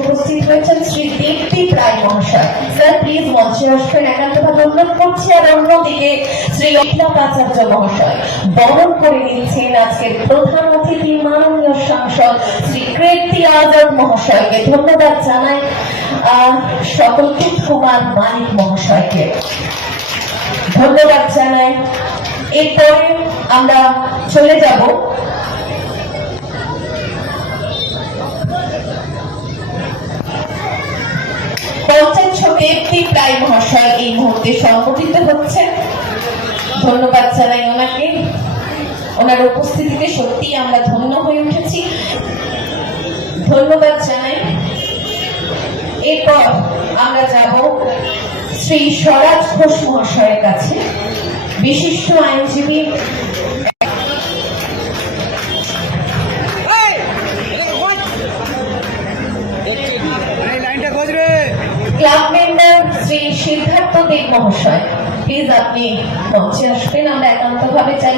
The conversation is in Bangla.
উপস্থিত হয়েছেন শ্রী দীপ্তি রায় মহাশয়। স্যার প্লিজ মঞ্চে আসবেন, একান্তভাবে অনুরোধ করছি। আর অন্যদিকে শ্রী অখিলাচার্য মহাশয় বরণ করে নিচ্ছেন আজকের প্রধান অতিথি মাননীয় সাংসদ শ্রী কীর্তি আজাদ মহাশয়কে। ধন্যবাদ জানাই সকলকে, কুমার মানিক মহাশয়কে ধন্যবাদ জানাই। এরপরে আমরা চলে যাব দীপ্তি রায় মহাশয় এই মুহূর্তে সম্বোধিত হচ্ছে। ধন্যবাদ জানাই ওনাকে, ওনার উপস্থিতিতে সত্যি আমরা ধন্য হয়ে উঠেছি। ধন্যবাদ জানাই। এরপর আমরা যাব শ্রী স্বরাজ ঘোষ মহাশয়ের কাছে, বিশিষ্ট আইনজীবী। ক্লাব মেম্বার শ্রী সিদ্ধার্থ দেব মহাশয়, প্লিজ আপনি মঞ্চে আসবেন, আমরা একান্তভাবে চাই।